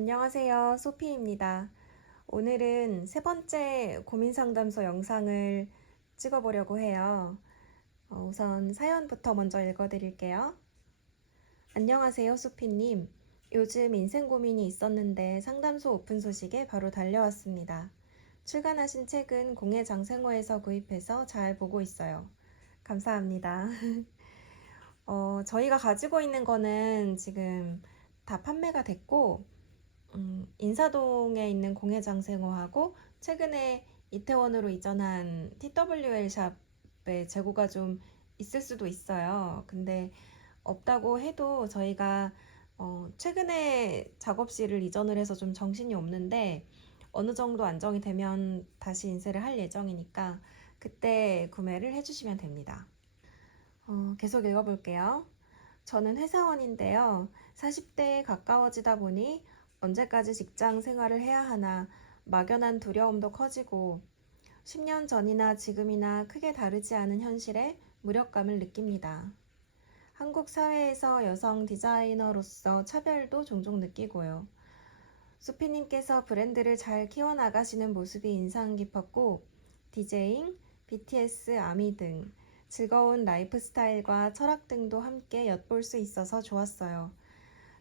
안녕하세요. 소피입니다. 오늘은 세 번째 고민 상담소 영상을 찍어보려고 해요. 우선 사연부터 먼저 읽어드릴게요. 안녕하세요, 소피님. 요즘 인생 고민이 있었는데 상담소 오픈 소식에 바로 달려왔습니다. 출간하신 책은 공예장생호에서 구입해서 잘 보고 있어요. 감사합니다. 저희가 가지고 있는 거는 지금 다 판매가 됐고, 인사동에 있는 공예장생호하고 최근에 이태원으로 이전한 TWL 샵에 재고가 좀 있을 수도 있어요. 근데 없다고 해도 저희가 최근에 작업실을 이전을 해서 좀 정신이 없는데 어느 정도 안정이 되면 다시 인쇄를 할 예정이니까 그때 구매를 해주시면 됩니다. 계속 읽어볼게요. 저는 회사원인데요. 40대에 가까워지다 보니 언제까지 직장 생활을 해야 하나 막연한 두려움도 커지고 10년 전이나 지금이나 크게 다르지 않은 현실에 무력감을 느낍니다. 한국 사회에서 여성 디자이너로서 차별도 종종 느끼고요. 수피님께서 브랜드를 잘 키워나가시는 모습이 인상 깊었고 디제잉, BTS, 아미 등 즐거운 라이프 스타일과 철학 등도 함께 엿볼 수 있어서 좋았어요.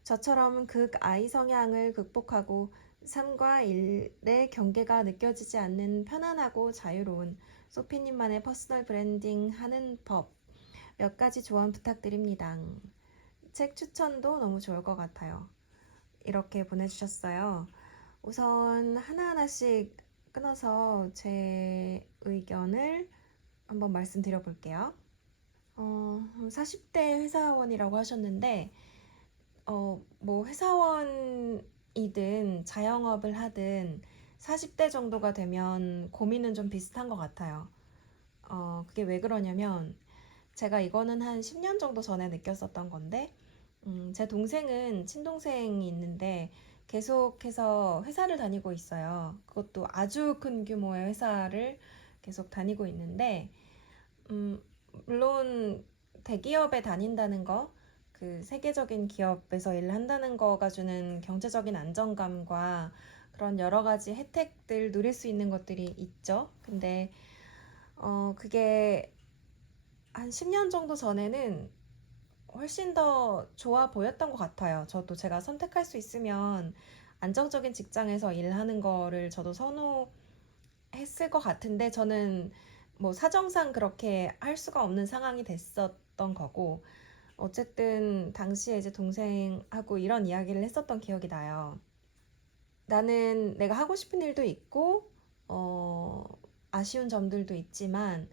저처럼 극아이 성향을 극복하고 삶과 일의 경계가 느껴지지 않는 편안하고 자유로운 소피님만의 퍼스널 브랜딩 하는 법 몇 가지 조언 부탁드립니다. 책 추천도 너무 좋을 것 같아요. 이렇게 보내주셨어요. 우선 하나하나씩 끊어서 제 의견을 한번 말씀드려 볼게요. 40대 회사원이라고 하셨는데 뭐 회사원이든 자영업을 하든 40대 정도가 되면 고민은 좀 비슷한 것 같아요. 그게 왜 그러냐면 제가 이거는 한 10년 정도 전에 느꼈었던 건데 제 동생은 친동생이 있는데 계속해서 회사를 다니고 있어요. 그것도 아주 큰 규모의 회사를 계속 다니고 있는데 물론 대기업에 다닌다는 거, 그 세계적인 기업에서 일을 한다는 거가 주는 경제적인 안정감과 그런 여러 가지 혜택들 누릴 수 있는 것들이 있죠. 근데 그게 한 10년 정도 전에는 훨씬 더 좋아 보였던 것 같아요. 저도 제가 선택할 수 있으면 안정적인 직장에서 일하는 거를 저도 선호했을 것 같은데 저는 뭐 사정상 그렇게 할 수가 없는 상황이 됐었던 거고 어쨌든 당시에 이제 동생하고 이런 이야기를 했었던 기억이 나요. 나는 내가 하고 싶은 일도 있고 아쉬운 점들도 있지만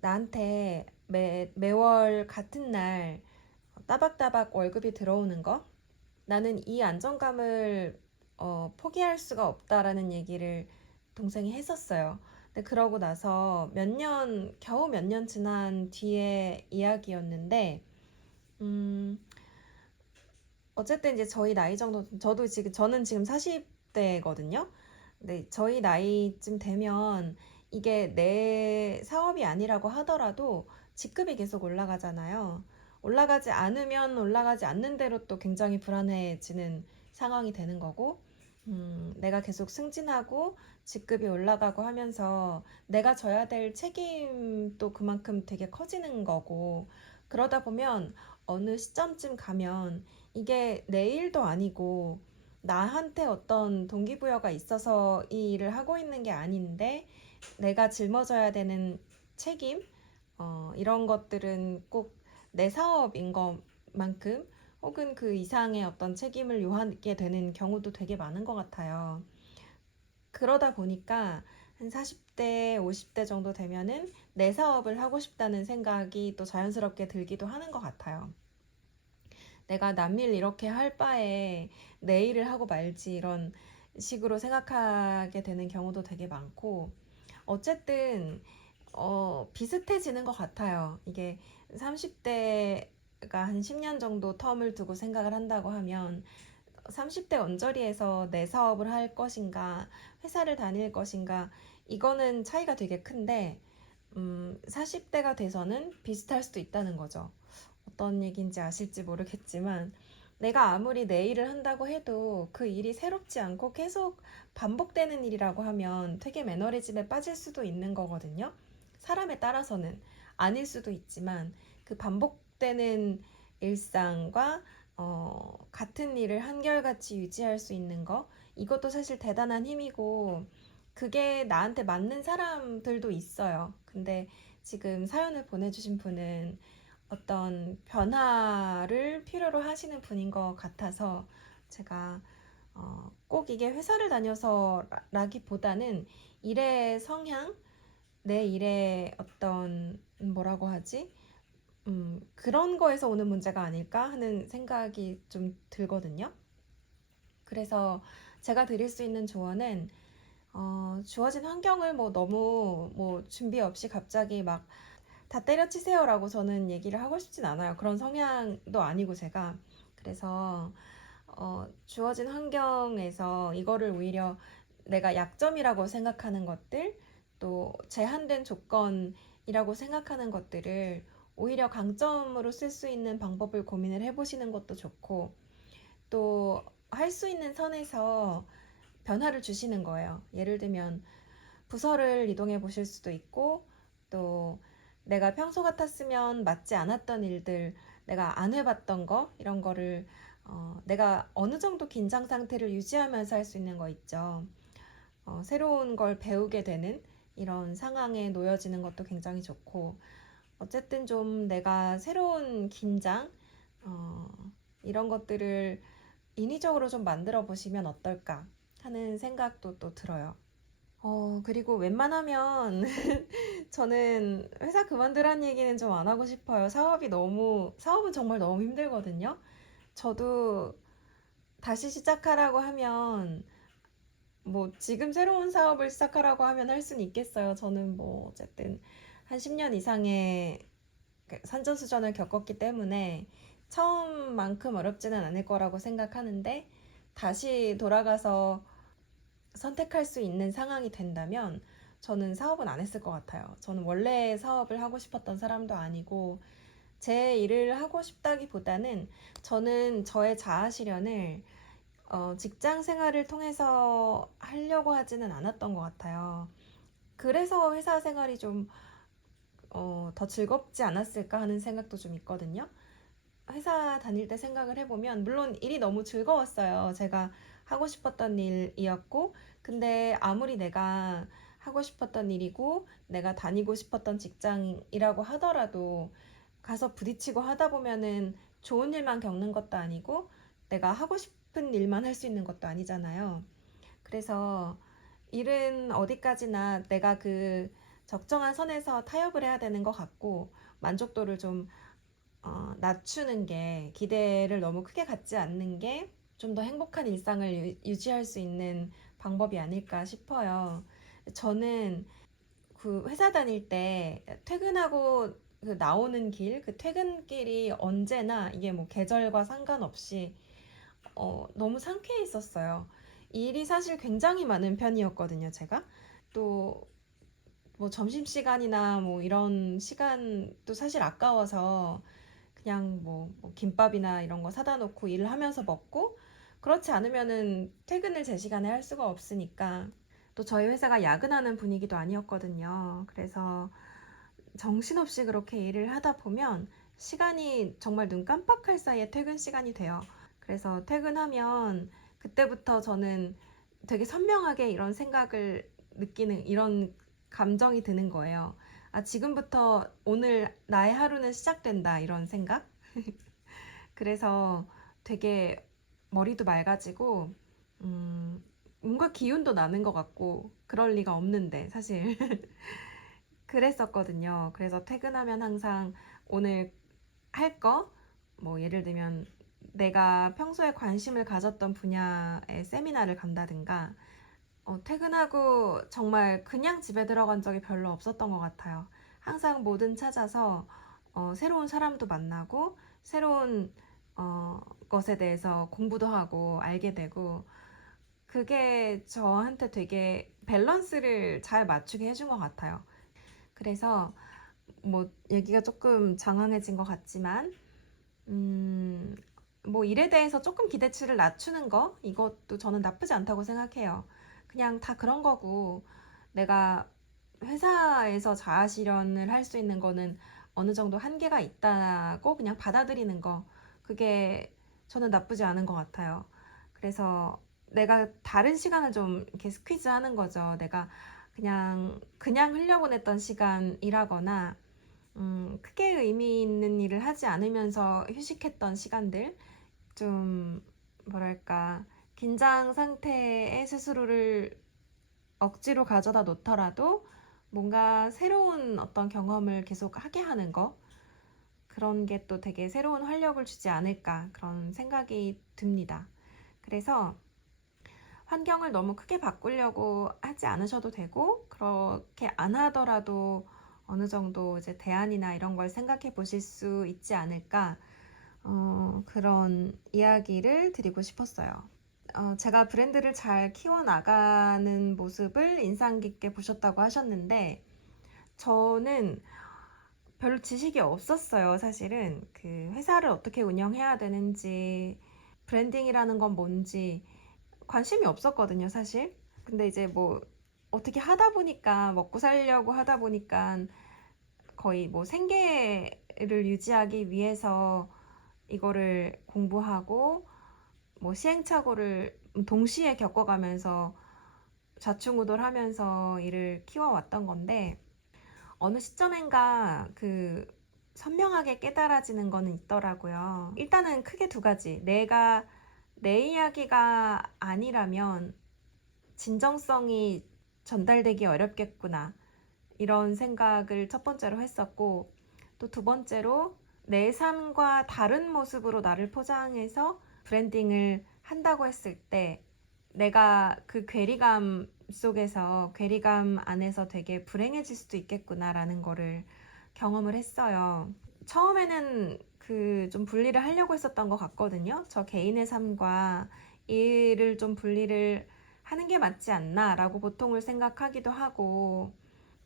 나한테 매월 같은 날 따박따박 월급이 들어오는 거 나는 이 안정감을 포기할 수가 없다라는 얘기를 동생이 했었어요. 근데 그러고 나서 겨우 몇 년 지난 뒤에 이야기였는데, 음, 어쨌든 이제 저희 나이 정도, 저는 지금 40대거든요. 근데 저희 나이쯤 되면 이게 내 사업이 아니라고 하더라도 직급이 계속 올라가잖아요. 올라가지 않으면 올라가지 않는 대로 또 굉장히 불안해지는 상황이 되는 거고, 내가 계속 승진하고 직급이 올라가고 하면서 내가 져야 될 책임도 그만큼 되게 커지는 거고, 그러다 보면 어느 시점쯤 가면 이게 내 일도 아니고 나한테 어떤 동기부여가 있어서 이 일을 하고 있는 게 아닌데 내가 짊어져야 되는 책임, 이런 것들은 꼭 내 사업인 것만큼 혹은 그 이상의 어떤 책임을 요하게 되는 경우도 되게 많은 것 같아요. 그러다 보니까 한 40대, 50대 정도 되면은 내 사업을 하고 싶다는 생각이 또 자연스럽게 들기도 하는 것 같아요. 내가 남일 이렇게 할 바에 내 일을 하고 말지 이런 식으로 생각하게 되는 경우도 되게 많고 어쨌든 비슷해지는 것 같아요. 이게 30대가 한 10년 정도 텀을 두고 생각을 한다고 하면 30대 언저리에서 내 사업을 할 것인가 회사를 다닐 것인가 이거는 차이가 되게 큰데 40대가 돼서는 비슷할 수도 있다는 거죠. 어떤 얘기인지 아실지 모르겠지만 내가 아무리 내 일을 한다고 해도 그 일이 새롭지 않고 계속 반복되는 일이라고 하면 되게 매너리즘에 빠질 수도 있는 거거든요. 사람에 따라서는 아닐 수도 있지만 그 반복되는 일상과 같은 일을 한결같이 유지할 수 있는 거, 이것도 사실 대단한 힘이고, 그게 나한테 맞는 사람들도 있어요. 근데 지금 사연을 보내주신 분은 어떤 변화를 필요로 하시는 분인 것 같아서 제가 꼭 이게 회사를 다녀서 라기보다는 일의 성향, 내 일의 어떤 뭐라고 하지? 그런 거에서 오는 문제가 아닐까 하는 생각이 좀 들거든요. 그래서 제가 드릴 수 있는 조언은 주어진 환경을 뭐 너무 뭐 준비 없이 갑자기 막 다 때려치세요라고 저는 얘기를 하고 싶진 않아요. 그런 성향도 아니고 제가. 그래서 주어진 환경에서 이거를 오히려 내가 약점이라고 생각하는 것들, 또 제한된 조건이라고 생각하는 것들을 오히려 강점으로 쓸 수 있는 방법을 고민을 해보시는 것도 좋고, 또 할 수 있는 선에서 변화를 주시는 거예요. 예를 들면 부서를 이동해 보실 수도 있고, 또 내가 평소 같았으면 맞지 않았던 일들, 내가 안 해봤던 거, 이런 거를 내가 어느 정도 긴장 상태를 유지하면서 할 수 있는 거 있죠. 새로운 걸 배우게 되는 이런 상황에 놓여지는 것도 굉장히 좋고, 어쨌든 좀 내가 새로운 긴장, 어, 이런 것들을 인위적으로 좀 만들어 보시면 어떨까 하는 생각도 또 들어요. 그리고 웬만하면 저는 회사 그만두라는 얘기는 좀 안 하고 싶어요. 사업은 정말 너무 힘들거든요. 저도 다시 시작하라고 하면, 뭐, 지금 새로운 사업을 시작하라고 하면 할 수는 있겠어요. 저는 뭐, 어쨌든, 한 10년 이상의 그 산전수전을 겪었기 때문에 처음만큼 어렵지는 않을 거라고 생각하는데, 다시 돌아가서 선택할 수 있는 상황이 된다면 저는 사업은 안 했을 것 같아요. 저는 원래 사업을 하고 싶었던 사람도 아니고 제 일을 하고 싶다기보다는 저는 저의 자아 실현을 직장 생활을 통해서 하려고 하지는 않았던 것 같아요. 그래서 회사 생활이 좀 더 즐겁지 않았을까 하는 생각도 좀 있거든요. 회사 다닐 때 생각을 해보면 물론 일이 너무 즐거웠어요. 제가 하고 싶었던 일이었고, 근데 아무리 내가 하고 싶었던 일이고 내가 다니고 싶었던 직장이라고 하더라도 가서 부딪히고 하다 보면은 좋은 일만 겪는 것도 아니고 내가 하고 싶은 일만 할 수 있는 것도 아니잖아요. 그래서 일은 어디까지나 내가 그 적정한 선에서 타협을 해야 되는 것 같고, 만족도를 좀 낮추는 게, 기대를 너무 크게 갖지 않는 게 좀 더 행복한 일상을 유지할 수 있는 방법이 아닐까 싶어요. 저는 그 회사 다닐 때 퇴근하고 그 나오는 길, 그 퇴근길이 언제나 이게 뭐 계절과 상관없이 너무 상쾌했었어요. 일이 사실 굉장히 많은 편이었거든요, 제가. 또 뭐 점심시간이나 뭐 이런 시간도 사실 아까워서 그냥 뭐 김밥이나 이런 거 사다 놓고 일을 하면서 먹고, 그렇지 않으면은 퇴근을 제 시간에 할 수가 없으니까. 또 저희 회사가 야근하는 분위기도 아니었거든요. 그래서 정신없이 그렇게 일을 하다 보면 시간이 정말 눈 깜빡할 사이에 퇴근 시간이 돼요. 그래서 퇴근하면 그때부터 저는 되게 선명하게 이런 생각을 느끼는, 이런 감정이 드는 거예요. 아, 지금부터 오늘 나의 하루는 시작된다, 이런 생각? 그래서 되게 머리도 맑아지고, 뭔가 기운도 나는 것 같고, 그럴 리가 없는데, 사실. 그랬었거든요. 그래서 퇴근하면 항상 오늘 할 거, 뭐 예를 들면 내가 평소에 관심을 가졌던 분야의 세미나를 간다든가, 퇴근하고 정말 그냥 집에 들어간 적이 별로 없었던 것 같아요. 항상 뭐든 찾아서 새로운 사람도 만나고 새로운 것에 대해서 공부도 하고 알게 되고, 그게 저한테 되게 밸런스를 잘 맞추게 해준 것 같아요. 그래서 뭐 얘기가 조금 장황해진 것 같지만, 음, 뭐 일에 대해서 조금 기대치를 낮추는 거, 이것도 저는 나쁘지 않다고 생각해요. 그냥 다 그런 거고, 내가 회사에서 자아 실현을 할 수 있는 거는 어느 정도 한계가 있다고 그냥 받아들이는 거, 그게 저는 나쁘지 않은 것 같아요. 그래서 내가 다른 시간을 좀 이렇게 스퀴즈 하는 거죠. 내가 그냥 흘려보냈던 시간이라거나, 크게 의미 있는 일을 하지 않으면서 휴식했던 시간들, 좀 뭐랄까 긴장 상태에 스스로를 억지로 가져다 놓더라도 뭔가 새로운 어떤 경험을 계속 하게 하는 거, 그런 게 또 되게 새로운 활력을 주지 않을까 그런 생각이 듭니다. 그래서 환경을 너무 크게 바꾸려고 하지 않으셔도 되고, 그렇게 안 하더라도 어느 정도 이제 대안이나 이런 걸 생각해 보실 수 있지 않을까, 그런 이야기를 드리고 싶었어요. 제가 브랜드를 잘 키워나가는 모습을 인상 깊게 보셨다고 하셨는데, 저는 별로 지식이 없었어요, 사실은. 그 회사를 어떻게 운영해야 되는지, 브랜딩이라는 건 뭔지 관심이 없었거든요, 사실. 근데 이제 뭐 어떻게 하다 보니까, 먹고 살려고 하다 보니까 거의 뭐 생계를 유지하기 위해서 이거를 공부하고 뭐 시행착오를 동시에 겪어가면서 좌충우돌하면서 일을 키워왔던 건데, 어느 시점엔가 그 선명하게 깨달아지는 거는 있더라고요. 일단은 크게 두 가지. 내가 내 이야기가 아니라면 진정성이 전달되기 어렵겠구나, 이런 생각을 첫 번째로 했었고, 또 두 번째로 내 삶과 다른 모습으로 나를 포장해서 브랜딩을 한다고 했을 때 내가 그 괴리감 안에서 되게 불행해질 수도 있겠구나라는 거를 경험을 했어요. 처음에는 그 좀 분리를 하려고 했었던 것 같거든요. 저 개인의 삶과 일을 좀 분리를 하는 게 맞지 않나라고 보통을 생각하기도 하고,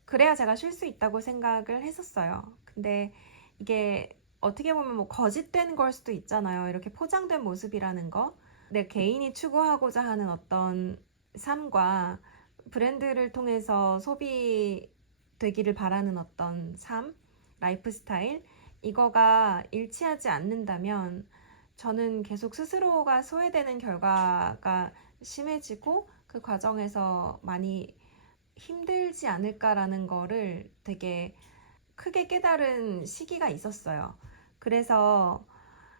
그래야 제가 쉴 수 있다고 생각을 했었어요. 근데 이게 어떻게 보면 뭐 거짓된 걸 수도 있잖아요. 이렇게 포장된 모습이라는 거. 내 개인이 추구하고자 하는 어떤 삶과 브랜드를 통해서 소비되기를 바라는 어떤 삶, 라이프 스타일, 이거가 일치하지 않는다면 저는 계속 스스로가 소외되는 결과가 심해지고, 그 과정에서 많이 힘들지 않을까라는 거를 되게 크게 깨달은 시기가 있었어요. 그래서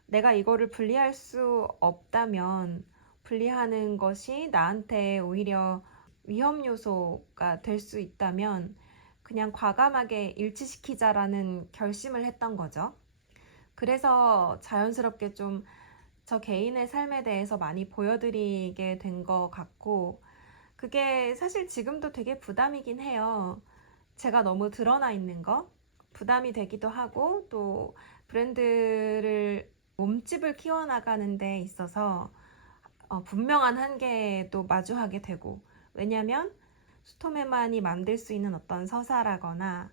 내가 이거를 분리할 수 없다면, 분리하는 것이 나한테 오히려 위험 요소가 될 수 있다면 그냥 과감하게 일치시키자라는 결심을 했던 거죠. 그래서 자연스럽게 좀 저 개인의 삶에 대해서 많이 보여드리게 된 것 같고, 그게 사실 지금도 되게 부담이긴 해요. 제가 너무 드러나 있는 거 부담이 되기도 하고, 또 브랜드를 몸집을 키워나가는 데 있어서 분명한 한계도 마주하게 되고, 왜냐면 스토메만이 만들 수 있는 어떤 서사라거나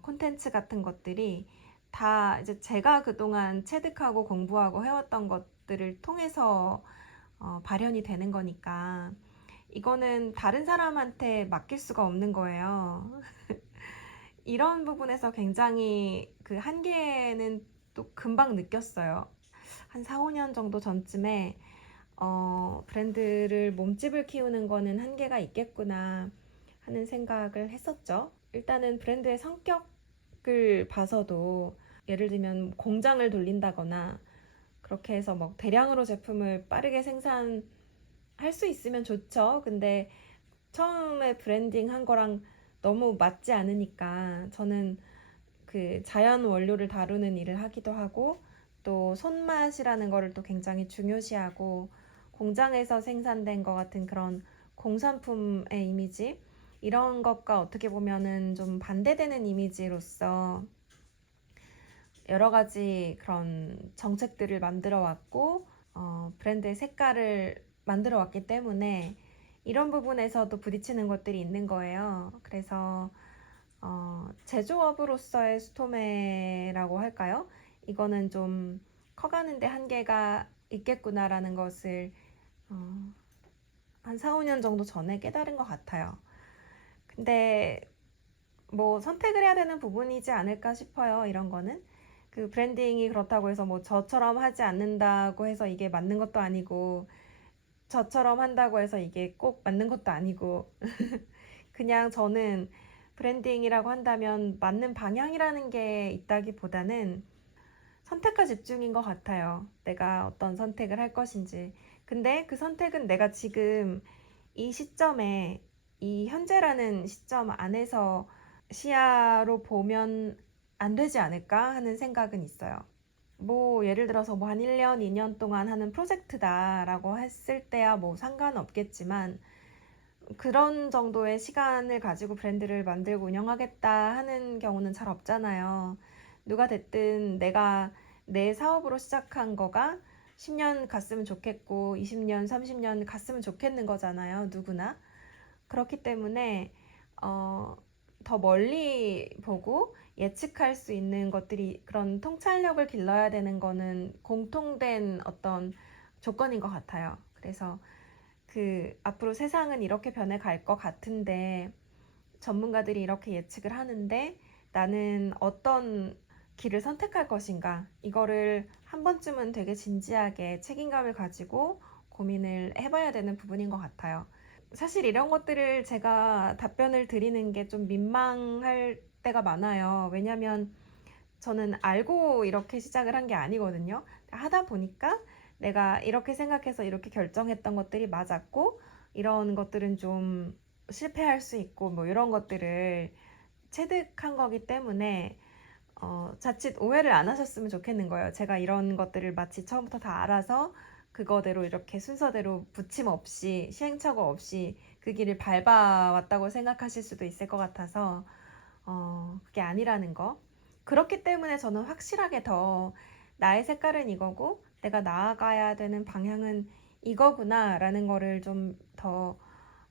콘텐츠 같은 것들이 다 이제 제가 그동안 체득하고 공부하고 해왔던 것들을 통해서 발현이 되는 거니까 이거는 다른 사람한테 맡길 수가 없는 거예요. 이런 부분에서 굉장히 그 한계는 또 금방 느꼈어요. 한 4, 5년 정도 전쯤에 브랜드를 몸집을 키우는 거는 한계가 있겠구나 하는 생각을 했었죠. 일단은 브랜드의 성격을 봐서도, 예를 들면 공장을 돌린다거나 그렇게 해서 막 대량으로 제품을 빠르게 생산할 수 있으면 좋죠. 근데 처음에 브랜딩 한 거랑 너무 맞지 않으니까 저는 그 자연 원료를 다루는 일을 하기도 하고, 또 손맛이라는 거를 또 굉장히 중요시하고, 공장에서 생산된 것 같은 그런 공산품의 이미지, 이런 것과 어떻게 보면은 좀 반대되는 이미지로서 여러 가지 그런 정책들을 만들어 왔고, 브랜드의 색깔을 만들어 왔기 때문에 이런 부분에서도 부딪히는 것들이 있는 거예요. 그래서 제조업으로서의 스토메라고 할까요? 이거는 좀 커가는데 한계가 있겠구나라는 것을 한 4, 5년 정도 전에 깨달은 것 같아요. 근데 뭐 선택을 해야 되는 부분이지 않을까 싶어요. 이런 거는. 그 브랜딩이 그렇다고 해서 뭐 저처럼 하지 않는다고 해서 이게 맞는 것도 아니고 저처럼 한다고 해서 이게 꼭 맞는 것도 아니고 그냥 저는 브랜딩이라고 한다면 맞는 방향이라는 게 있다기보다는 선택과 집중인 것 같아요. 내가 어떤 선택을 할 것인지. 근데 그 선택은 내가 지금 이 시점에 이 현재라는 시점 안에서 시야로 보면 안 되지 않을까 하는 생각은 있어요. 뭐 예를 들어서 뭐 한 1년, 2년 동안 하는 프로젝트다라고 했을 때야 뭐 상관없겠지만 그런 정도의 시간을 가지고 브랜드를 만들고 운영하겠다 하는 경우는 잘 없잖아요. 누가 됐든 내가 내 사업으로 시작한 거가 10년 갔으면 좋겠고 20년, 30년 갔으면 좋겠는 거잖아요. 누구나. 그렇기 때문에 더 멀리 보고 예측할 수 있는 것들이 그런 통찰력을 길러야 되는 거는 공통된 어떤 조건인 것 같아요. 그래서 그 앞으로 세상은 이렇게 변해갈 것 같은데 전문가들이 이렇게 예측을 하는데 나는 어떤 길을 선택할 것인가 이거를 한 번쯤은 되게 진지하게 책임감을 가지고 고민을 해봐야 되는 부분인 것 같아요. 사실 이런 것들을 제가 답변을 드리는 게 좀 민망할 때가 많아요. 왜냐면 저는 알고 이렇게 시작을 한 게 아니거든요. 하다 보니까 내가 이렇게 생각해서 이렇게 결정했던 것들이 맞았고, 이런 것들은 좀 실패할 수 있고, 뭐 이런 것들을 체득한 거기 때문에, 자칫 오해를 안 하셨으면 좋겠는 거예요. 제가 이런 것들을 마치 처음부터 다 알아서 그거대로 이렇게 순서대로 부침 없이, 시행착오 없이 그 길을 밟아왔다고 생각하실 수도 있을 것 같아서, 그게 아니라는 거. 그렇기 때문에 저는 확실하게 더 나의 색깔은 이거고 내가 나아가야 되는 방향은 이거구나라는 거를 좀 더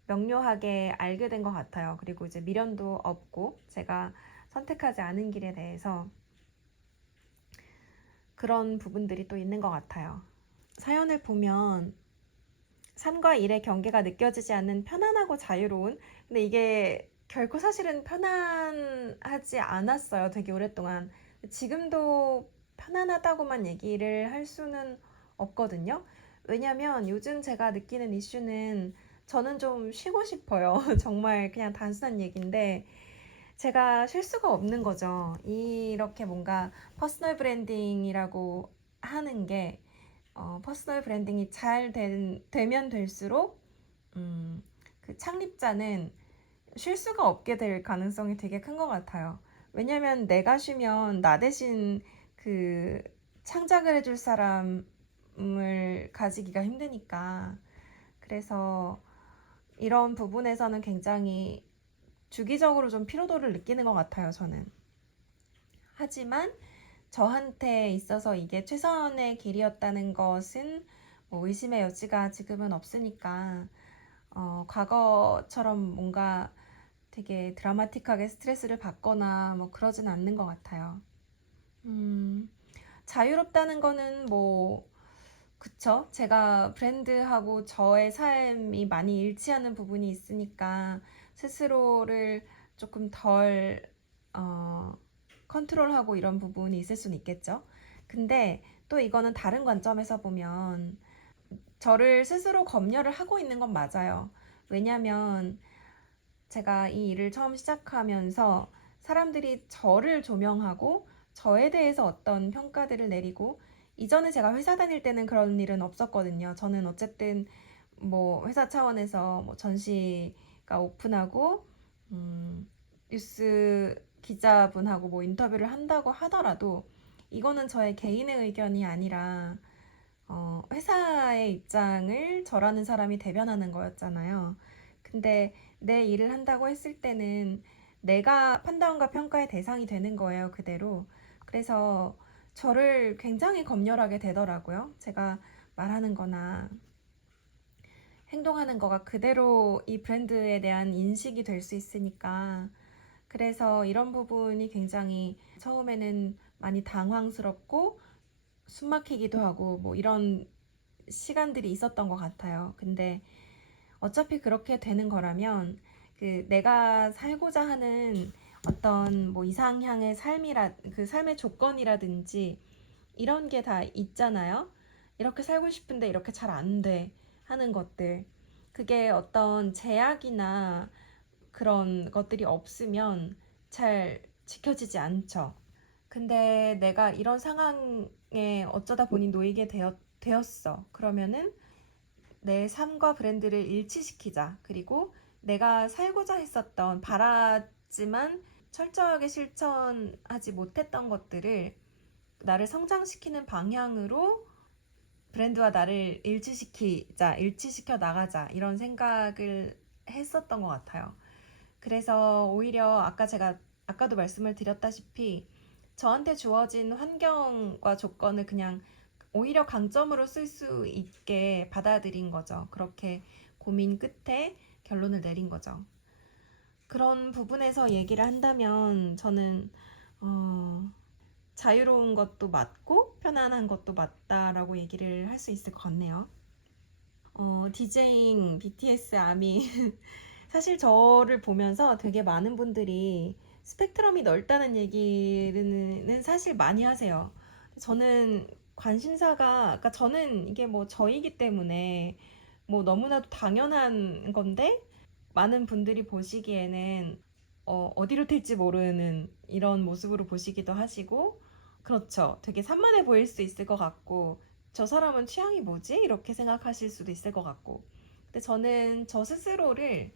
명료하게 알게 된 것 같아요. 그리고 이제 미련도 없고 제가 선택하지 않은 길에 대해서 그런 부분들이 또 있는 것 같아요. 사연을 보면 삶과 일의 경계가 느껴지지 않는 편안하고 자유로운, 근데 이게 결코 사실은 편안하지 않았어요. 되게 오랫동안. 지금도 편안하다고만 얘기를 할 수는 없거든요. 왜냐면 요즘 제가 느끼는 이슈는 저는 좀 쉬고 싶어요. 정말 그냥 단순한 얘기인데 제가 쉴 수가 없는 거죠. 이렇게 뭔가 퍼스널 브랜딩이라고 하는 게 퍼스널 브랜딩이 되면 될수록 그 창립자는 쉴 수가 없게 될 가능성이 되게 큰 것 같아요. 왜냐면 내가 쉬면 나 대신 그 창작을 해줄 사람을 가지기가 힘드니까. 그래서 이런 부분에서는 굉장히 주기적으로 좀 피로도를 느끼는 것 같아요, 저는. 하지만 저한테 있어서 이게 최선의 길이었다는 것은 뭐 의심의 여지가 지금은 없으니까 과거처럼 뭔가 되게 드라마틱하게 스트레스를 받거나 뭐 그러진 않는 것 같아요. 음, 자유롭다는 거는 뭐 그쵸? 제가 브랜드하고 저의 삶이 많이 일치하는 부분이 있으니까 스스로를 조금 덜 어, 컨트롤하고 이런 부분이 있을 수는 있겠죠. 근데 또 이거는 다른 관점에서 보면 저를 스스로 검열을 하고 있는 건 맞아요. 왜냐면 제가 이 일을 처음 시작하면서 사람들이 저를 조명하고 저에 대해서 어떤 평가들을 내리고 이전에 제가 회사 다닐 때는 그런 일은 없었거든요. 저는 어쨌든 뭐 회사 차원에서 뭐 전시가 오픈하고 뉴스 기자분하고 뭐 인터뷰를 한다고 하더라도 이거는 저의 개인의 의견이 아니라 회사의 입장을 저라는 사람이 대변하는 거였잖아요. 근데 내 일을 한다고 했을 때는 내가 판단과 평가의 대상이 되는 거예요, 그대로. 그래서 저를 굉장히 검열하게 되더라고요. 제가 말하는 거나 행동하는 거가 그대로 이 브랜드에 대한 인식이 될 수 있으니까. 그래서 이런 부분이 굉장히 처음에는 많이 당황스럽고 숨 막히기도 하고 뭐 이런 시간들이 있었던 것 같아요. 근데 어차피 그렇게 되는 거라면 그 내가 살고자 하는 어떤 뭐 이상향의 그 삶의 조건이라든지 이런 게 다 있잖아요. 이렇게 살고 싶은데 이렇게 잘 안 돼 하는 것들. 그게 어떤 제약이나 그런 것들이 없으면 잘 지켜지지 않죠. 근데 내가 이런 상황에 어쩌다 보니 놓이게 되었어. 그러면은 내 삶과 브랜드를 일치시키자. 그리고 내가 살고자 했었던, 바랐지만 철저하게 실천하지 못했던 것들을 나를 성장시키는 방향으로 브랜드와 나를 일치시켜 나가자. 이런 생각을 했었던 것 같아요. 그래서 오히려 아까도 말씀을 드렸다시피 저한테 주어진 환경과 조건을 그냥 오히려 강점으로 쓸 수 있게 받아들인 거죠. 그렇게 고민 끝에 결론을 내린 거죠. 그런 부분에서 얘기를 한다면 저는 자유로운 것도 맞고 편안한 것도 맞다라고 얘기를 할 수 있을 것 같네요. 디제잉 BTS 아미 사실 저를 보면서 되게 많은 분들이 스펙트럼이 넓다는 얘기는 사실 많이 하세요. 저는 그러니까 저는 이게 뭐 저이기 때문에 뭐 너무나도 당연한 건데 많은 분들이 보시기에는 어디로 튈지 모르는 이런 모습으로 보시기도 하시고, 그렇죠. 되게 산만해 보일 수 있을 것 같고, 저 사람은 취향이 뭐지? 이렇게 생각하실 수도 있을 것 같고. 근데 저는 저 스스로를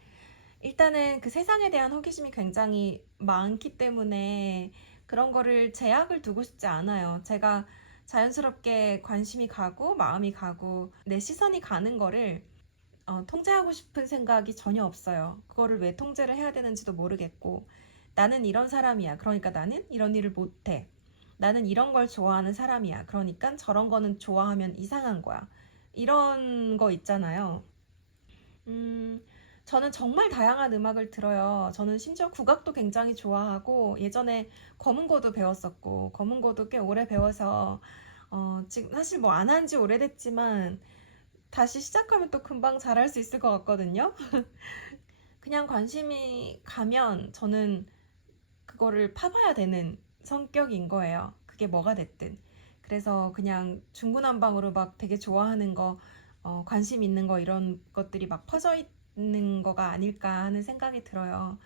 일단은 그 세상에 대한 호기심이 굉장히 많기 때문에 그런 거를 제약을 두고 싶지 않아요. 제가 자연스럽게 관심이 가고 마음이 가고 내 시선이 가는 거를 통제하고 싶은 생각이 전혀 없어요. 그거를 왜 통제를 해야 되는지도 모르겠고, 나는 이런 사람이야. 그러니까 나는 이런 일을 못해. 나는 이런 걸 좋아하는 사람이야. 그러니까 저런 거는 좋아하면 이상한 거야. 이런 거 있잖아요. 음, 저는 정말 다양한 음악을 들어요. 저는 심지어 국악도 굉장히 좋아하고, 예전에 검은고도 배웠었고, 검은고도 꽤 오래 배워서, 지금 사실 뭐 안 한 지 오래됐지만, 다시 시작하면 또 금방 잘할 수 있을 것 같거든요. 그냥 관심이 가면 저는 그거를 파봐야 되는 성격인 거예요. 그게 뭐가 됐든. 그래서 그냥 중구난방으로 막 되게 좋아하는 거, 관심 있는 거 이런 것들이 막 퍼져 있는 거가 아닐까 하는 생각이 들어요.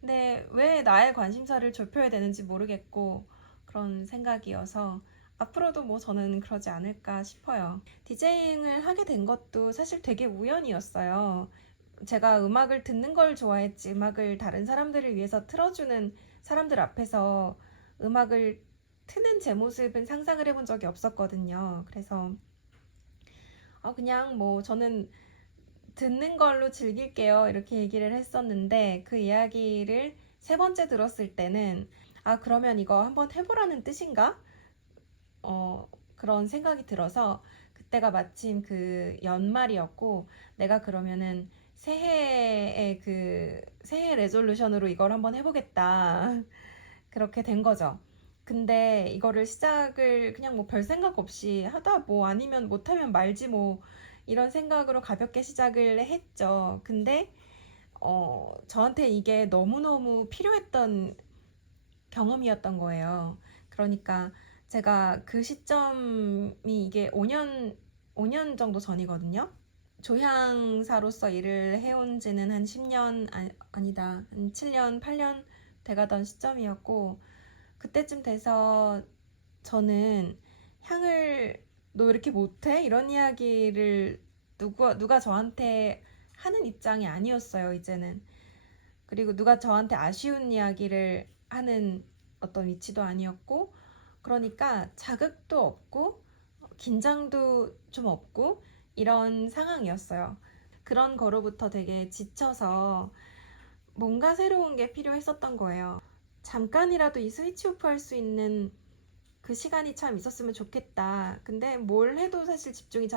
근데 왜 나의 관심사를 좁혀야 되는지 모르겠고 그런 생각이어서 앞으로도 뭐 저는 그러지 않을까 싶어요. 디제잉을 하게 된 것도 사실 되게 우연이었어요. 제가 음악을 듣는 걸 좋아했지, 음악을 다른 사람들을 위해서 틀어주는 사람들 앞에서 음악을 트는 제 모습은 상상을 해본 적이 없었거든요. 그래서 그냥 뭐 저는 듣는 걸로 즐길게요. 이렇게 얘기를 했었는데 그 이야기를 세 번째 들었을 때는 그러면 이거 한번 해보라는 뜻인가? 그런 생각이 들어서 그때가 마침 그 연말이었고 내가 그러면은 새해 레졸루션으로 이걸 한번 해보겠다. 그렇게 된 거죠. 근데 이거를 시작을 그냥 뭐 별 생각 없이 하다 뭐 아니면 못하면 말지 뭐 이런 생각으로 가볍게 시작을 했죠. 근데 저한테 이게 너무너무 필요했던 경험이었던 거예요. 그러니까 제가 그 시점이 이게 5년 정도 전이거든요. 조향사로서 일을 해온 지는 한 10년, 아니다, 한 7년, 8년 돼가던 시점이었고, 그때쯤 돼서 저는 향을 너 왜 이렇게 못해? 이런 이야기를 누가 저한테 하는 입장이 아니었어요, 이제는. 그리고 누가 저한테 아쉬운 이야기를 하는 어떤 위치도 아니었고, 그러니까 자극도 없고, 긴장도 좀 없고, 이런 상황이었어요. 그런 거로부터 되게 지쳐서 뭔가 새로운 게 필요했었던 거예요. 잠깐이라도 이 스위치 오프 할 수 있는 그 시간이 참 있었으면 좋겠다. 근데 뭘 해도 사실 집중이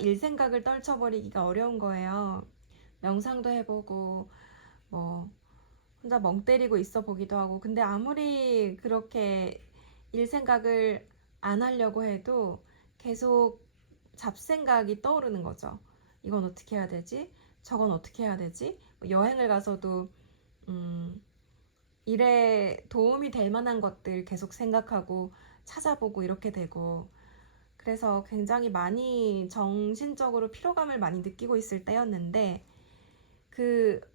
일 생각을 떨쳐버리기가 어려운 거예요. 명상도 해보고, 뭐, 혼자 멍 때리고 있어 보기도 하고. 근데 아무리 그렇게 일 생각을 안 하려고 해도 계속 잡생각이 떠오르는 거죠. 이건 어떻게 해야 되지? 저건 어떻게 해야 되지? 여행을 가서도 일에 도움이 될 만한 것들 계속 생각하고 찾아보고 이렇게 되고, 그래서 굉장히 많이 정신적으로 피로감을 많이 느끼고 있을 때였는데,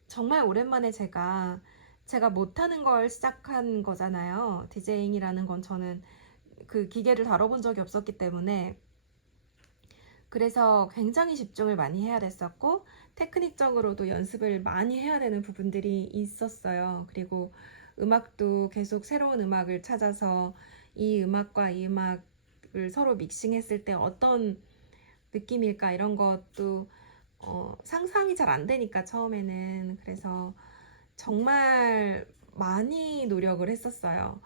정말 오랜만에 제가 못하는 걸 시작한 거잖아요. 디제잉이라는 건 저는 그 기계를 다뤄본 적이 없었기 때문에, 그래서 굉장히 집중을 많이 해야 됐었고, 테크닉적으로도 연습을 많이 해야 되는 부분들이 있었어요. 그리고 음악도 계속 새로운 음악을 찾아서 이 음악과 이 음악을 서로 믹싱했을 때 어떤 느낌일까, 이런 것도 상상이 잘 안 되니까 처음에는. 그래서 정말 많이 노력을 했었어요.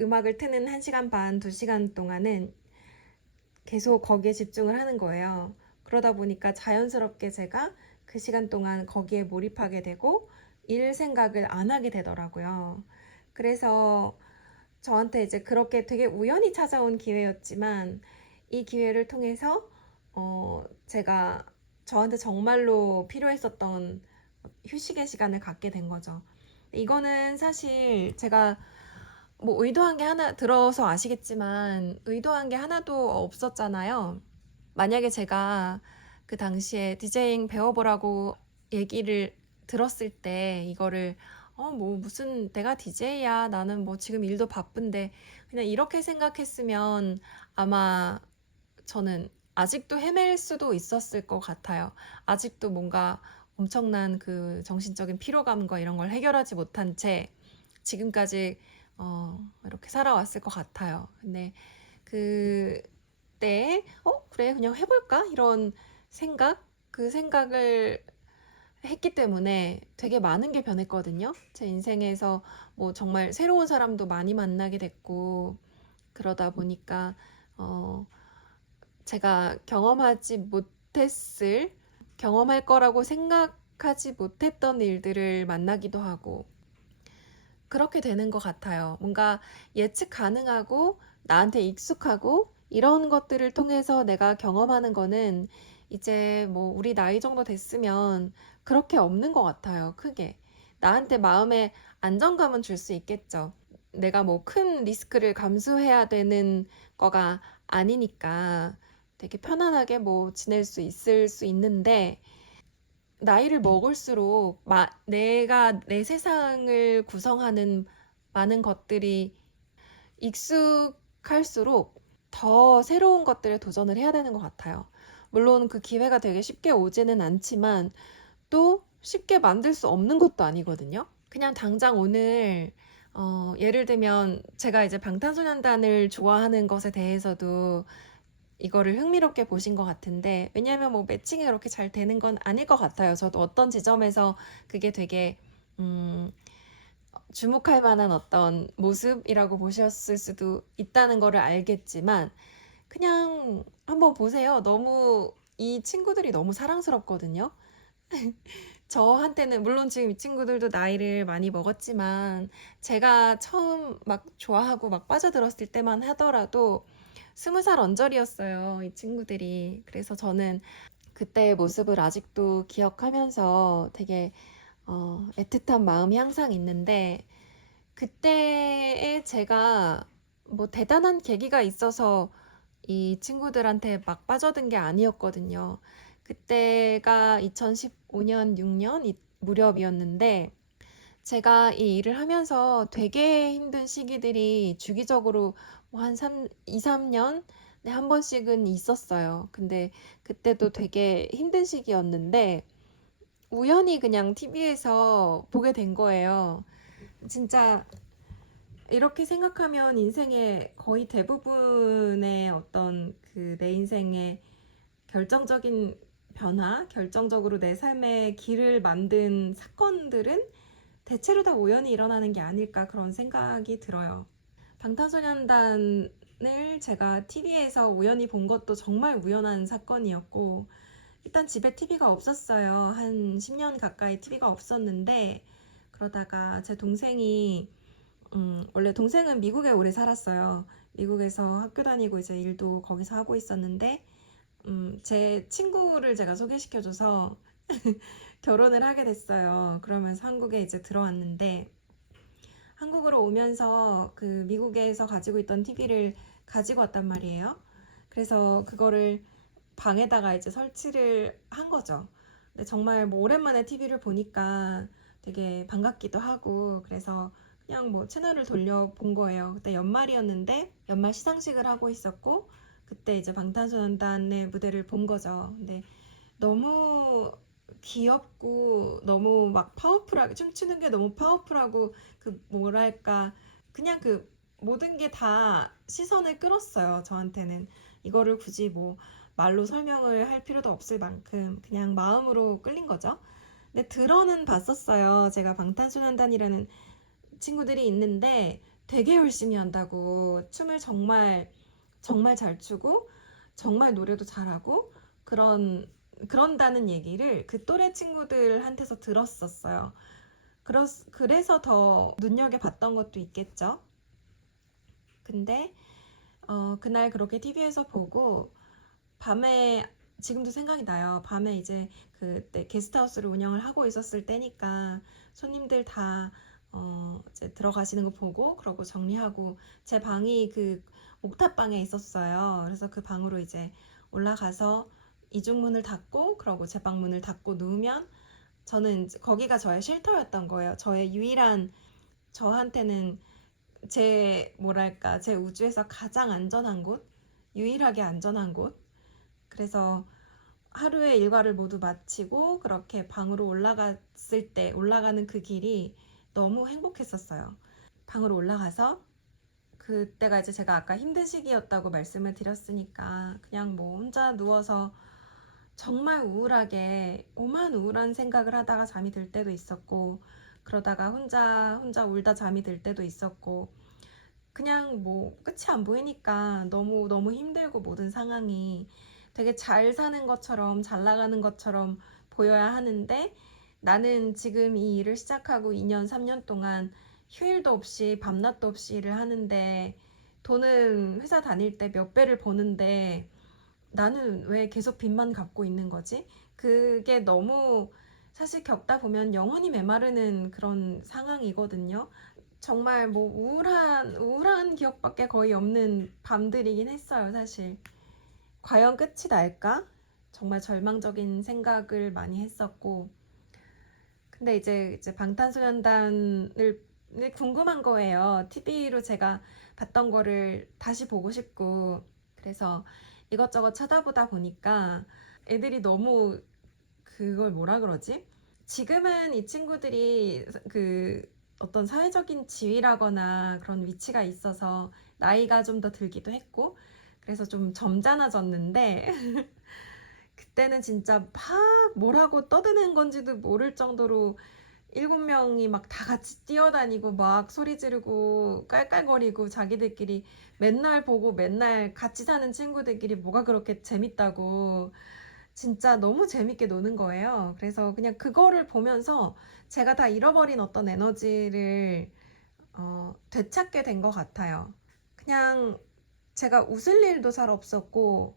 음악을 트는 1시간 반, 2시간 동안은 계속 거기에 집중을 하는 거예요. 그러다 보니까 자연스럽게 제가 그 시간 동안 거기에 몰입하게 되고 일 생각을 안 하게 되더라고요. 그래서 저한테 이제 그렇게 되게 우연히 찾아온 기회였지만, 이 기회를 통해서 제가 저한테 정말로 필요했었던 휴식의 시간을 갖게 된 거죠. 이거는 사실 제가 뭐 의도한 게 하나, 들어서 아시겠지만 의도한 게 하나도 없었잖아요. 만약에 제가 그 당시에 디제잉 배워보라고 얘기를 들었을 때 이거를 뭐 무슨 내가 디제이야, 나는 뭐 지금 일도 바쁜데, 그냥 이렇게 생각했으면 아마 저는 아직도 헤맬 수도 있었을 것 같아요. 아직도 뭔가 엄청난 그 정신적인 피로감과 이런 걸 해결하지 못한 채 지금까지 이렇게 살아왔을 것 같아요. 근데 그때 그래 그냥 해볼까? 이런 그 생각을 했기 때문에 되게 많은 게 변했거든요. 제 인생에서 뭐 정말 새로운 사람도 많이 만나게 됐고, 그러다 보니까 어, 제가 경험할 거라고 생각하지 못했던 일들을 만나기도 하고, 그렇게 되는 것 같아요. 뭔가 예측 가능하고 나한테 익숙하고 이런 것들을 통해서 내가 경험하는 거는 이제 뭐 우리 나이 정도 됐으면 그렇게 없는 것 같아요. 크게. 나한테 마음에 안정감은 줄 수 있겠죠. 내가 뭐 큰 리스크를 감수해야 되는 거가 아니니까 되게 편안하게 뭐 지낼 수 있을 수 있는데, 나이를 먹을수록 내가 내 세상을 구성하는 많은 것들이 익숙할수록 더 새로운 것들에 도전을 해야 되는 것 같아요. 물론 그 기회가 되게 쉽게 오지는 않지만 또 쉽게 만들 수 없는 것도 아니거든요. 그냥 당장 오늘 예를 들면 제가 이제 방탄소년단을 좋아하는 것에 대해서도 이거를 흥미롭게 보신 것 같은데, 왜냐하면 뭐 매칭이 그렇게 잘 되는 건 아닐 것 같아요. 저도 어떤 지점에서 그게 되게 주목할 만한 어떤 모습이라고 보셨을 수도 있다는 거를 알겠지만, 그냥 한번 보세요. 이 친구들이 너무 사랑스럽거든요. 저한테는 물론 지금 이 친구들도 나이를 많이 먹었지만, 제가 처음 막 좋아하고 막 빠져들었을 때만 하더라도 20살 언저리였어요, 이 친구들이. 그래서 저는 그때의 모습을 아직도 기억하면서 되게 애틋한 마음이 항상 있는데, 그때에 제가 뭐 대단한 계기가 있어서 이 친구들한테 막 빠져든 게 아니었거든요. 그때가 2015년, 6년 무렵이었는데, 제가 이 일을 하면서 되게 힘든 시기들이 주기적으로 뭐한 2, 3년에 한 번씩은 있었어요. 근데 그때도 되게 힘든 시기였는데, 우연히 그냥 TV에서 보게 된 거예요. 진짜 이렇게 생각하면 인생의 거의 대부분의 어떤 내 인생의 결정적인 결정적으로 내 삶의 길을 만든 사건들은 대체로 다 우연히 일어나는 게 아닐까, 그런 생각이 들어요. 방탄소년단을 제가 TV에서 우연히 본 것도 정말 우연한 사건이었고, 일단 집에 TV가 없었어요. 한 10년 가까이 TV가 없었는데, 그러다가 제 동생이 원래 동생은 미국에 오래 살았어요. 미국에서 학교 다니고 이제 일도 거기서 하고 있었는데, 제 친구를 제가 소개시켜줘서 결혼을 하게 됐어요. 그러면서 한국에 이제 들어왔는데, 한국으로 오면서 그 미국에서 가지고 있던 TV를 가지고 왔단 말이에요. 그래서 그거를 방에다가 이제 설치를 한 거죠. 근데 정말 뭐 오랜만에 TV를 보니까 되게 반갑기도 하고, 그래서 그냥 뭐 채널을 돌려 본 거예요. 그때 연말이었는데 연말 시상식을 하고 있었고, 그때 이제 방탄소년단의 무대를 본 거죠. 근데 너무 귀엽고 너무 막 파워풀하게 춤추는 게 너무 파워풀하고, 그 뭐랄까, 그냥 그 모든 게 다 시선을 끌었어요. 저한테는 이거를 굳이 뭐 말로 설명을 할 필요도 없을 만큼 그냥 마음으로 끌린 거죠. 근데 들어는 봤었어요. 제가 방탄소년단이라는 친구들이 있는데 되게 열심히 한다고, 춤을 정말 정말 잘 추고 정말 노래도 잘하고 그런다는 얘기를 그 또래 친구들한테서 들었었어요. 그래서 더 눈여겨봤던 것도 있겠죠. 근데 그날 그렇게 TV에서 보고 밤에, 지금도 생각이 나요. 밤에 이제 그때 게스트하우스를 운영을 하고 있었을 때니까 손님들 다 이제 들어가시는 거 보고 그러고 정리하고, 제 방이 그 옥탑방에 있었어요. 그래서 그 방으로 이제 올라가서 이중문을 닫고 그러고 제 방 문을 닫고 누우면, 저는 이제 거기가 저의 쉘터였던 거예요. 저의 유일한, 저한테는 제 뭐랄까, 제 우주에서 가장 안전한 곳, 유일하게 안전한 곳. 그래서 하루의 일과를 모두 마치고 그렇게 방으로 올라갔을 때, 올라가는 그 길이 너무 행복했었어요. 방으로 올라가서, 그때가 이제 제가 아까 힘든 시기였다고 말씀을 드렸으니까 그냥 뭐 혼자 누워서 정말 우울하게 오만 우울한 생각을 하다가 잠이 들 때도 있었고, 그러다가 혼자 울다 잠이 들 때도 있었고, 그냥 뭐 끝이 안 보이니까 너무 너무 힘들고, 모든 상황이 되게 잘 사는 것처럼 잘 나가는 것처럼 보여야 하는데, 나는 지금 이 일을 시작하고 2년 3년 동안 휴일도 없이 밤낮도 없이 일을 하는데, 돈은 회사 다닐 때 몇 배를 버는데 나는 왜 계속 빚만 갚고 있는 거지? 그게 너무, 사실 겪다 보면 영원히 메마르는 그런 상황이거든요. 정말 뭐 우울한 기억밖에 거의 없는 밤들이긴 했어요, 사실. 과연 끝이 날까? 정말 절망적인 생각을 많이 했었고. 근데 이제 방탄소년단을 궁금한 거예요. TV로 제가 봤던 거를 다시 보고 싶고. 그래서 이것저것 찾아보다 보니까 애들이 너무, 그걸 뭐라 그러지? 지금은 이 친구들이 그 어떤 사회적인 지위라거나 그런 위치가 있어서 나이가 좀 더 들기도 했고, 그래서 좀 점잖아졌는데 그때는 진짜 막 뭐라고 떠드는 건지도 모를 정도로 7명이 막 다 같이 뛰어다니고 막 소리 지르고 깔깔거리고, 자기들끼리 맨날 보고 맨날 같이 사는 친구들끼리 뭐가 그렇게 재밌다고 진짜 너무 재밌게 노는 거예요. 그래서 그냥 그거를 보면서 제가 다 잃어버린 어떤 에너지를 되찾게 된 것 같아요. 그냥 제가 웃을 일도 잘 없었고,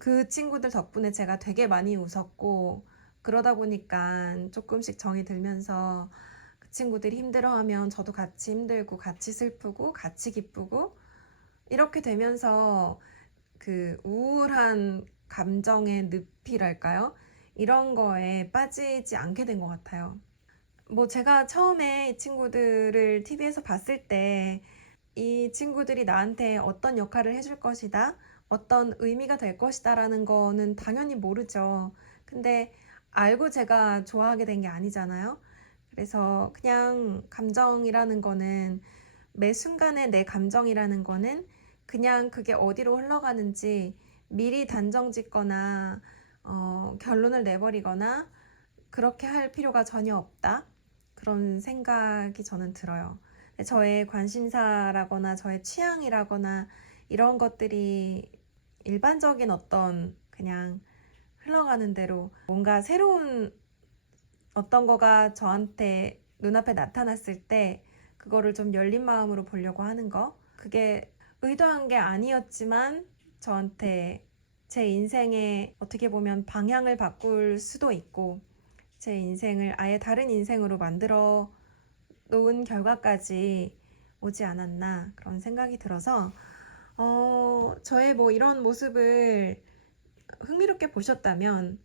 그 친구들 덕분에 제가 되게 많이 웃었고, 그러다 보니까 조금씩 정이 들면서 그 친구들이 힘들어하면 저도 같이 힘들고 같이 슬프고 같이 기쁘고, 이렇게 되면서 그 우울한 감정의 늪이랄까요? 이런 거에 빠지지 않게 된 것 같아요. 뭐 제가 처음에 이 친구들을 TV에서 봤을 때 이 친구들이 나한테 어떤 역할을 해줄 것이다, 어떤 의미가 될 것이다 라는 거는 당연히 모르죠. 근데 알고 제가 좋아하게 된 게 아니잖아요. 그래서 그냥 감정이라는 거는, 매 순간의 내 감정이라는 거는 그냥 그게 어디로 흘러가는지 미리 단정 짓거나 결론을 내버리거나 그렇게 할 필요가 전혀 없다, 그런 생각이 저는 들어요. 저의 관심사라거나 저의 취향이라거나 이런 것들이 일반적인 어떤 그냥 흘러가는 대로, 뭔가 새로운 어떤 거가 저한테 눈앞에 나타났을 때 그거를 좀 열린 마음으로 보려고 하는 거, 그게 의도한 게 아니었지만 저한테 제 인생에 어떻게 보면 방향을 바꿀 수도 있고 제 인생을 아예 다른 인생으로 만들어 놓은 결과까지 오지 않았나 그런 생각이 들어서 저의 뭐 이런 모습을 흥미롭게 보셨다면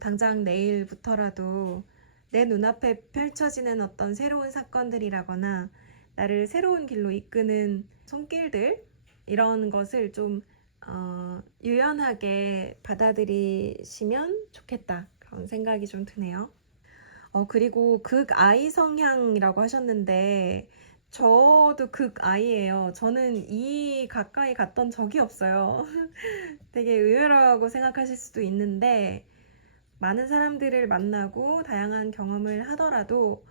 당장 내일부터라도 내 눈앞에 펼쳐지는 어떤 새로운 사건들이라거나 나를 새로운 길로 이끄는 손길들 이런 것을 좀 유연하게 받아들이시면 좋겠다 그런 생각이 좀 드네요. 그리고 극I 성향이라고 하셨는데 저도 극I예요. 저는 이 가까이 갔던 적이 없어요. 되게 의외라고 생각하실 수도 있는데 많은 사람들을 만나고 다양한 경험을 하더라도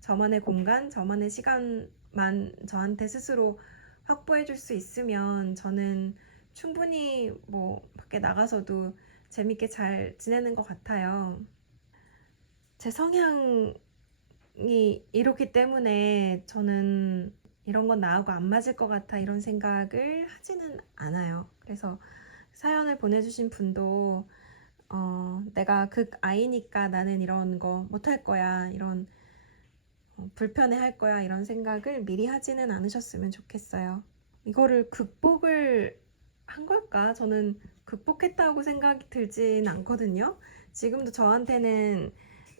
저만의 공간, 저만의 시간만 저한테 스스로 확보해 줄 수 있으면 저는 충분히 뭐 밖에 나가서도 재밌게 잘 지내는 것 같아요. 제 성향이 이렇기 때문에 저는 이런 건 나하고 안 맞을 것 같아 이런 생각을 하지는 않아요. 그래서 사연을 보내주신 분도 내가 극아이니까 나는 이런 거 못할 거야 이런 불편해 할 거야 이런 생각을 미리 하지는 않으셨으면 좋겠어요. 이거를 극복을 한 걸까? 저는 극복했다고 생각이 들진 않거든요. 지금도 저한테는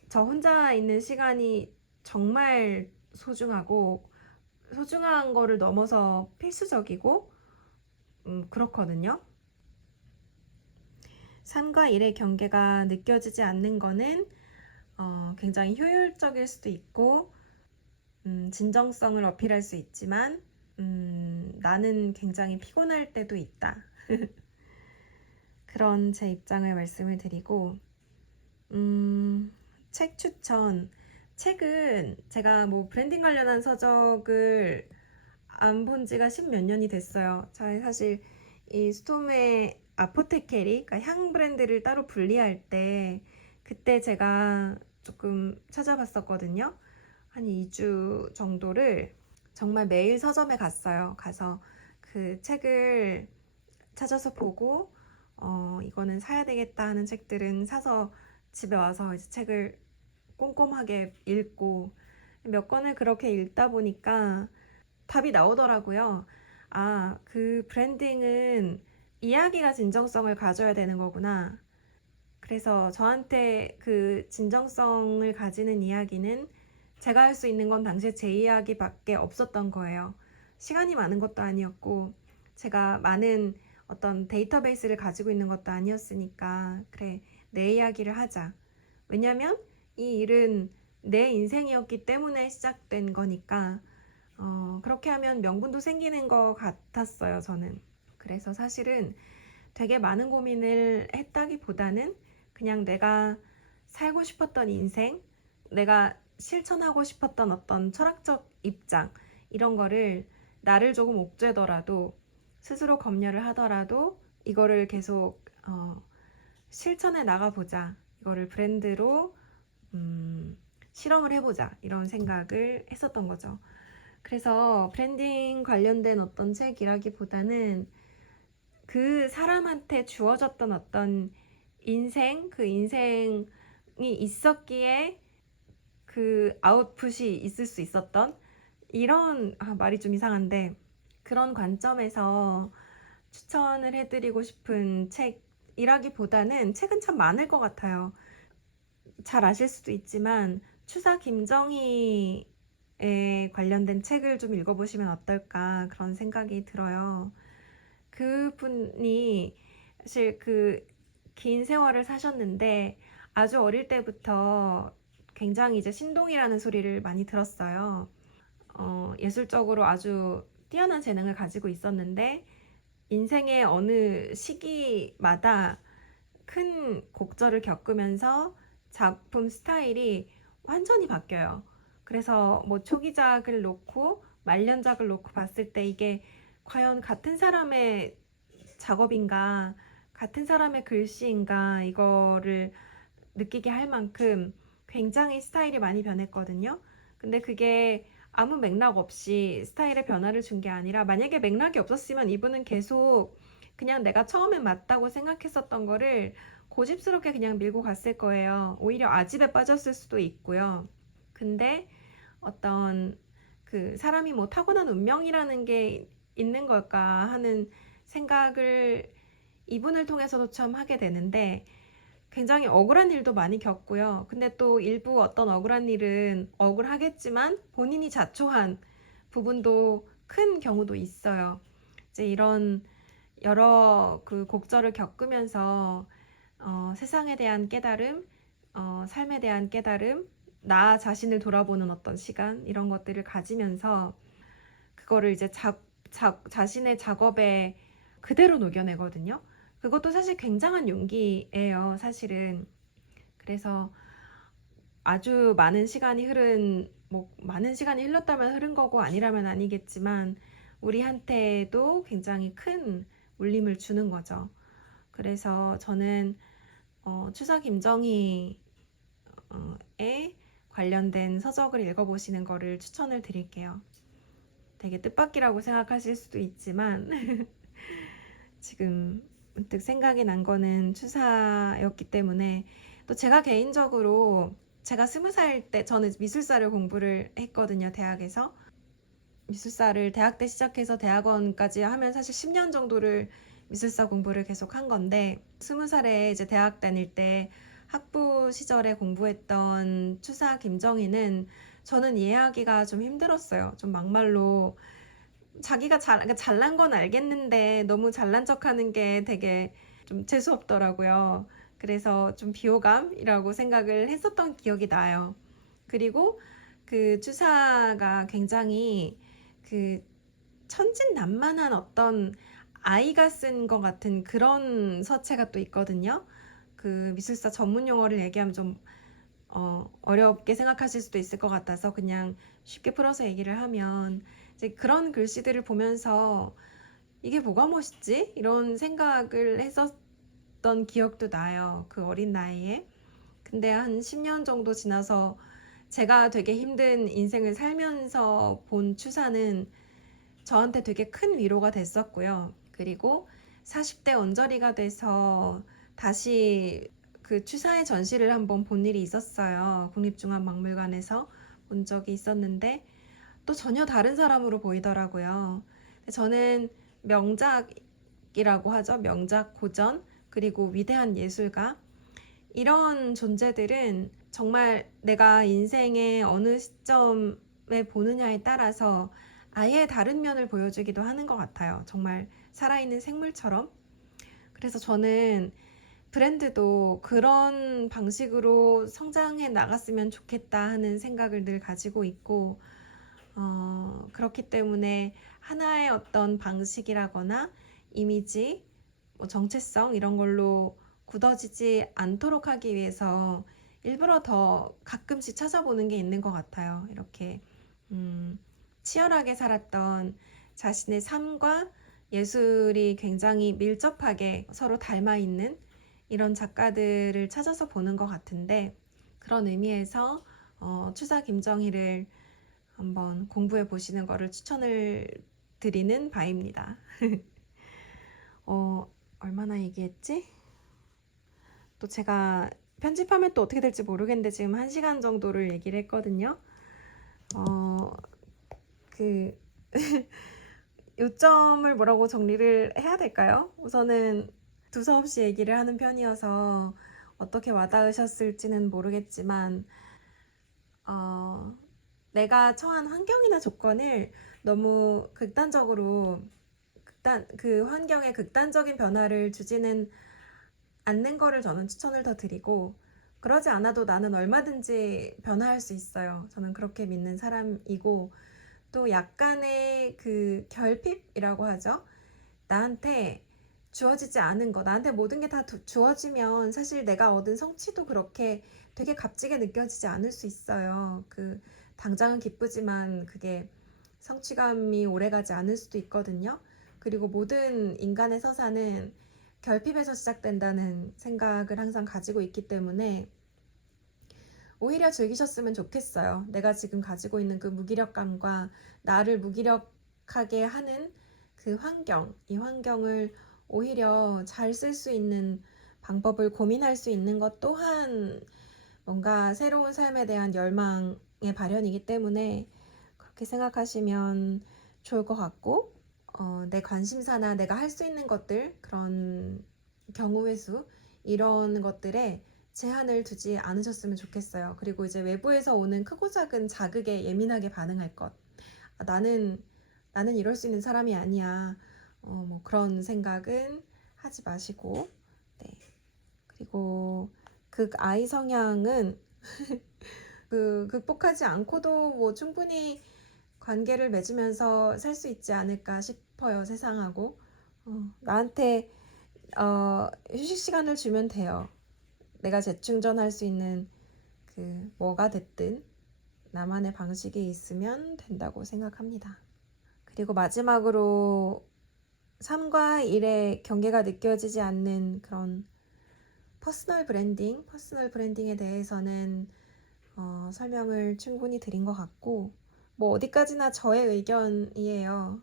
저 혼자 있는 시간이 정말 소중하고 소중한 거를 넘어서 필수적이고 그렇거든요. 삶과 일의 경계가 느껴지지 않는 거는 굉장히 효율적일 수도 있고 진정성을 어필할 수 있지만 나는 굉장히 피곤할 때도 있다. 그런 제 입장을 말씀을 드리고 책 추천. 책은 제가 뭐 브랜딩 관련한 서적을 안 본 지가 10몇 년이 됐어요. 사실 이 스톰의 아포테케리, 그러니까 향 브랜드를 따로 분리할 때 그때 제가 조금 찾아봤었거든요. 한 2주 정도를 정말 매일 서점에 갔어요. 가서 그 책을 찾아서 보고 이거는 사야 되겠다 하는 책들은 사서 집에 와서 이제 책을 꼼꼼하게 읽고 몇 권을 그렇게 읽다 보니까 답이 나오더라고요. 아, 그 브랜딩은 이야기가 진정성을 가져야 되는 거구나. 그래서 저한테 그 진정성을 가지는 이야기는 제가 할 수 있는 건 당시에 제 이야기밖에 없었던 거예요. 시간이 많은 것도 아니었고 제가 많은 어떤 데이터베이스를 가지고 있는 것도 아니었으니까 그래, 내 이야기를 하자. 왜냐면 이 일은 내 인생이었기 때문에 시작된 거니까 그렇게 하면 명분도 생기는 것 같았어요, 저는. 그래서 사실은 되게 많은 고민을 했다기보다는 그냥 내가 살고 싶었던 인생, 내가 실천하고 싶었던 어떤 철학적 입장, 이런 거를 나를 조금 옥죄더라도 스스로 검열을 하더라도 이거를 계속 실천해 나가보자. 이거를 브랜드로 실험을 해보자. 이런 생각을 했었던 거죠. 그래서 브랜딩 관련된 어떤 책이라기보다는 그 사람한테 주어졌던 어떤 인생, 그 인생이 있었기에 그 아웃풋이 있을 수 있었던 이런, 말이 좀 이상한데 그런 관점에서 추천을 해드리고 싶은 책이라기보다는 책은 참 많을 것 같아요. 잘 아실 수도 있지만 추사 김정희에 관련된 책을 좀 읽어보시면 어떨까 그런 생각이 들어요. 그분이 사실 그 긴 세월을 사셨는데 아주 어릴 때부터 굉장히 이제 신동이라는 소리를 많이 들었어요. 예술적으로 아주 뛰어난 재능을 가지고 있었는데 인생의 어느 시기마다 큰 곡절을 겪으면서 작품 스타일이 완전히 바뀌어요. 그래서 뭐 초기작을 놓고 말년작을 놓고 봤을 때 이게 과연 같은 사람의 작업인가, 같은 사람의 글씨인가, 이거를 느끼게 할 만큼 굉장히 스타일이 많이 변했거든요. 근데 그게 아무 맥락 없이 스타일의 변화를 준 게 아니라 만약에 맥락이 없었으면 이분은 계속 그냥 내가 처음에 맞다고 생각했었던 거를 고집스럽게 그냥 밀고 갔을 거예요. 오히려 아집에 빠졌을 수도 있고요. 근데 어떤 그 사람이 뭐 타고난 운명이라는 게 있는 걸까 하는 생각을 이분을 통해서도 참 하게 되는데 굉장히 억울한 일도 많이 겪고요. 근데 또 일부 어떤 억울한 일은 억울하겠지만 본인이 자초한 부분도 큰 경우도 있어요. 이제 이런 여러 그 곡절을 겪으면서 세상에 대한 깨달음, 삶에 대한 깨달음, 나 자신을 돌아보는 어떤 시간 이런 것들을 가지면서 그거를 이제 자신의 작업에 그대로 녹여내거든요. 그것도 사실 굉장한 용기예요, 사실은. 그래서 아주 많은 시간이 흘렀다면 흐른 거고 아니라면 아니겠지만, 우리한테도 굉장히 큰 울림을 주는 거죠. 그래서 저는 추사 김정희에 관련된 서적을 읽어보시는 거를 추천을 드릴게요. 되게 뜻밖이라고 생각하실 수도 있지만 지금 문득 생각이 난 거는 추사였기 때문에 또 제가 개인적으로 제가 20살 때 저는 미술사를 공부를 했거든요. 대학에서 미술사를 대학 때 시작해서 대학원까지 하면 사실 10년 정도를 미술사 공부를 계속 한 건데 20살에 이제 대학 다닐 때 학부 시절에 공부했던 추사 김정희는 저는 이해하기가 좀 힘들었어요. 좀 막말로 자기가 그러니까 잘난 건 알겠는데 너무 잘난 척하는 게 되게 좀 재수 없더라고요. 그래서 좀 비호감이라고 생각을 했었던 기억이 나요. 그리고 그 추사가 굉장히 그 천진난만한 어떤 아이가 쓴 것 같은 그런 서체가 또 있거든요. 그 미술사 전문 용어를 얘기하면 좀 어렵게 생각하실 수도 있을 것 같아서 그냥 쉽게 풀어서 얘기를 하면 이제 그런 글씨들을 보면서 이게 뭐가 멋있지? 이런 생각을 했었던 기억도 나요. 그 어린 나이에. 근데 한 10년 정도 지나서 제가 되게 힘든 인생을 살면서 본 추사는 저한테 되게 큰 위로가 됐었고요. 그리고 40대 언저리가 돼서 다시 그 추사의 전시를 한번 본 일이 있었어요. 국립중앙박물관에서 본 적이 있었는데 또 전혀 다른 사람으로 보이더라고요. 저는 명작이라고 하죠. 명작 고전, 그리고 위대한 예술가. 이런 존재들은 정말 내가 인생의 어느 시점에 보느냐에 따라서 아예 다른 면을 보여주기도 하는 것 같아요. 정말 살아있는 생물처럼. 그래서 저는 브랜드도 그런 방식으로 성장해 나갔으면 좋겠다 하는 생각을 늘 가지고 있고, 그렇기 때문에 하나의 어떤 방식이라거나 이미지, 뭐 정체성 이런 걸로 굳어지지 않도록 하기 위해서 일부러 더 가끔씩 찾아보는 게 있는 것 같아요. 이렇게 치열하게 살았던 자신의 삶과 예술이 굉장히 밀접하게 서로 닮아 있는 이런 작가들을 찾아서 보는 것 같은데, 그런 의미에서 추사 김정희를 한번 공부해 보시는 거를 추천을 드리는 바입니다. 얼마나 얘기했지? 또 제가 편집하면 또 어떻게 될지 모르겠는데 지금 1시간 정도를 얘기를 했거든요. 그 요점을 뭐라고 정리를 해야 될까요? 우선은 두서없이 얘기를 하는 편이어서 어떻게 와닿으셨을지는 모르겠지만 내가 처한 환경이나 조건을 너무 그 환경에 극단적인 변화를 주지는 않는 거를 저는 추천을 더 드리고, 그러지 않아도 나는 얼마든지 변화할 수 있어요. 저는 그렇게 믿는 사람이고, 또 약간의 그 결핍이라고 하죠. 나한테 주어지지 않은 거, 나한테 모든 게 다 주어지면 사실 내가 얻은 성취도 그렇게 되게 값지게 느껴지지 않을 수 있어요. 당장은 기쁘지만 그게 성취감이 오래가지 않을 수도 있거든요. 그리고 모든 인간의 서사는 결핍에서 시작된다는 생각을 항상 가지고 있기 때문에 오히려 즐기셨으면 좋겠어요. 내가 지금 가지고 있는 그 무기력감과 나를 무기력하게 하는 그 환경, 이 환경을 오히려 잘 쓸 수 있는 방법을 고민할 수 있는 것 또한 뭔가 새로운 삶에 대한 열망의 발현이기 때문에 그렇게 생각하시면 좋을 것 같고, 내 관심사나 내가 할 수 있는 것들, 그런 경우의 수, 이런 것들에 제한을 두지 않으셨으면 좋겠어요. 그리고 이제 외부에서 오는 크고 작은 자극에 예민하게 반응할 것. 아, 나는 이럴 수 있는 사람이 아니야. 뭐 그런 생각은 하지 마시고, 네. 그리고 극아이 성향은 극복하지 않고도 뭐 충분히 관계를 맺으면서 살 수 있지 않을까 싶어요, 세상하고. 나한테 휴식 시간을 주면 돼요. 내가 재충전할 수 있는 뭐가 됐든 나만의 방식이 있으면 된다고 생각합니다. 그리고 마지막으로 삶과 일의 경계가 느껴지지 않는 그런 퍼스널 브랜딩에 대해서는 설명을 충분히 드린 것 같고, 뭐 어디까지나 저의 의견이에요.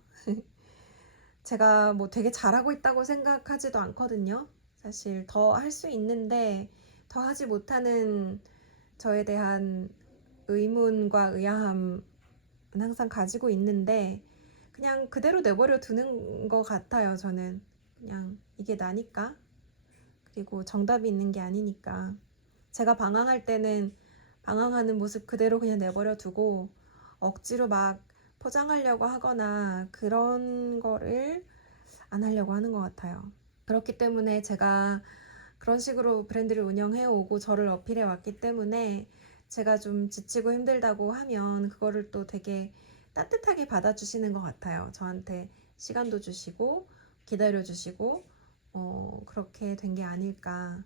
제가 뭐 되게 잘하고 있다고 생각하지도 않거든요. 사실 더 할 수 있는데 더 하지 못하는 저에 대한 의문과 의아함은 항상 가지고 있는데 그냥 그대로 내버려 두는 것 같아요. 저는 그냥 이게 나니까, 그리고 정답이 있는 게 아니니까. 제가 방황할 때는 방황하는 모습 그대로 그냥 내버려 두고 억지로 막 포장하려고 하거나 그런 거를 안 하려고 하는 것 같아요. 그렇기 때문에 제가 그런 식으로 브랜드를 운영해 오고 저를 어필해 왔기 때문에 제가 좀 지치고 힘들다고 하면 그거를 또 되게 따뜻하게 받아주시는 것 같아요. 저한테 시간도 주시고 기다려 주시고 그렇게 된 게 아닐까,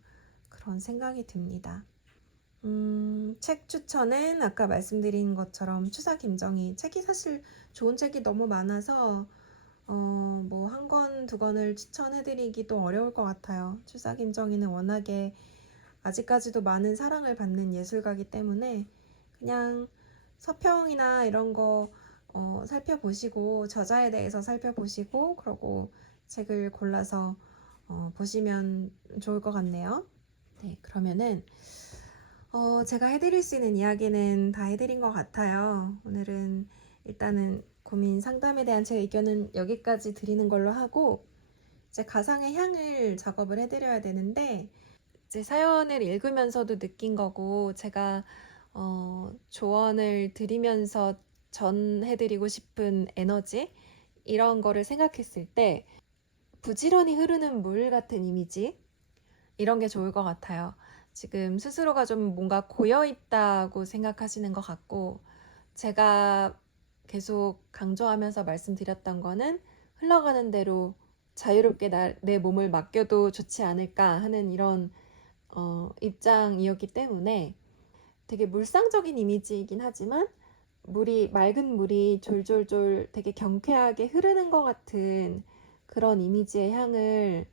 그런 생각이 듭니다. 책 추천은 아까 말씀드린 것처럼 추사 김정희 책이, 사실 좋은 책이 너무 많아서 뭐 한 권, 두 권을 추천해드리기도 어려울 것 같아요. 추사 김정희는 워낙에 아직까지도 많은 사랑을 받는 예술가이기 때문에 그냥 서평이나 이런 거 살펴보시고 저자에 대해서 살펴보시고 그러고 책을 골라서 보시면 좋을 것 같네요. 네, 그러면은 제가 해드릴 수 있는 이야기는 다 해드린 것 같아요. 오늘은 일단은 고민 상담에 대한 제 의견은 여기까지 드리는 걸로 하고, 이제 가상의 향을 작업을 해드려야 되는데, 이제 사연을 읽으면서도 느낀 거고, 제가 조언을 드리면서 전해드리고 싶은 에너지, 이런 거를 생각했을 때 부지런히 흐르는 물 같은 이미지, 이런 게 좋을 것 같아요. 지금 스스로가 좀 뭔가 고여 있다고 생각하시는 것 같고, 제가 계속 강조하면서 말씀드렸던 거는 흘러가는 대로 자유롭게 내 몸을 맡겨도 좋지 않을까 하는 이런 입장이었기 때문에 되게 물상적인 이미지이긴 하지만 맑은 물이 졸졸졸 되게 경쾌하게 흐르는 것 같은 그런 이미지의 향을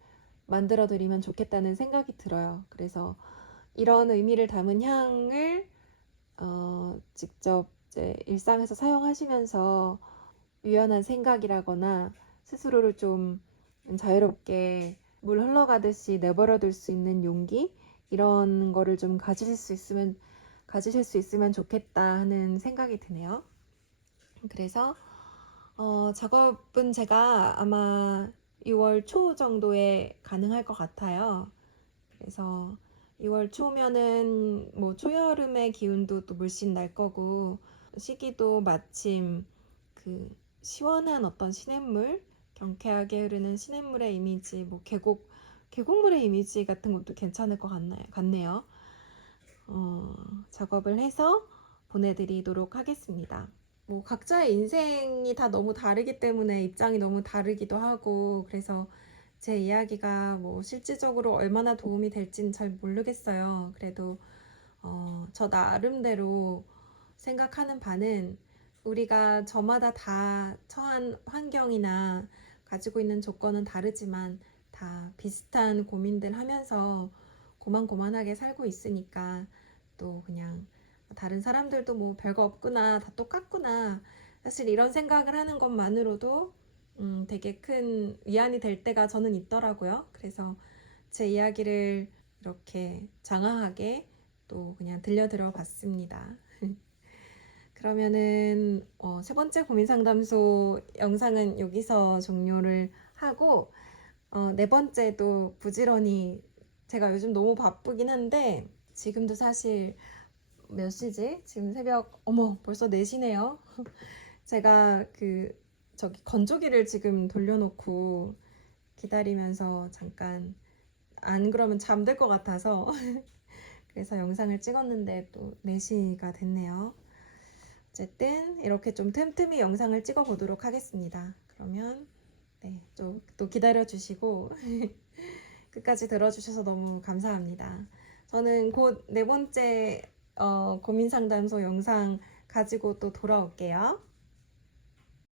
만들어 드리면 좋겠다는 생각이 들어요. 그래서 이런 의미를 담은 향을 직접 이제 일상에서 사용하시면서 유연한 생각이라거나 스스로를 좀 자유롭게 물 흘러가듯이 내버려둘 수 있는 용기, 이런 거를 좀 가지실 수 있으면 좋겠다 하는 생각이 드네요. 그래서 작업은 제가 아마 6월 초 정도에 가능할 것 같아요. 그래서 6월 초면은 뭐 초여름의 기운도 또 물씬 날 거고, 시기도 마침 그 시원한 어떤 시냇물, 경쾌하게 흐르는 시냇물의 이미지, 뭐 계곡물의 이미지 같은 것도 괜찮을 것 같네요. 작업을 해서 보내드리도록 하겠습니다. 뭐 각자의 인생이 다 너무 다르기 때문에 입장이 너무 다르기도 하고, 그래서 제 이야기가 뭐 실질적으로 얼마나 도움이 될지는 잘 모르겠어요. 그래도 저 나름대로 생각하는 바는, 우리가 저마다 다 처한 환경이나 가지고 있는 조건은 다르지만 다 비슷한 고민들 하면서 고만고만하게 살고 있으니까, 또 그냥 다른 사람들도 뭐 별거 없구나, 다 똑같구나. 사실 이런 생각을 하는 것만으로도 되게 큰 위안이 될 때가 저는 있더라고요. 그래서 제 이야기를 이렇게 장황하게 또 그냥 들려드려 봤습니다. 그러면은 세 번째 고민 상담소 영상은 여기서 종료를 하고 네 번째도 부지런히 제가 요즘 너무 바쁘긴 한데 지금도 사실 몇 시지? 지금 새벽 어머 벌써 4시네요. 제가 저기 건조기를 지금 돌려놓고 기다리면서 잠깐 안 그러면 잠들 것 같아서 그래서 영상을 찍었는데 또 4시가 됐네요. 어쨌든 이렇게 좀 틈틈이 영상을 찍어 보도록 하겠습니다. 그러면 네, 또 기다려 주시고 끝까지 들어주셔서 너무 감사합니다. 저는 곧 네 번째 고민 상담소 영상 가지고 또 돌아올게요.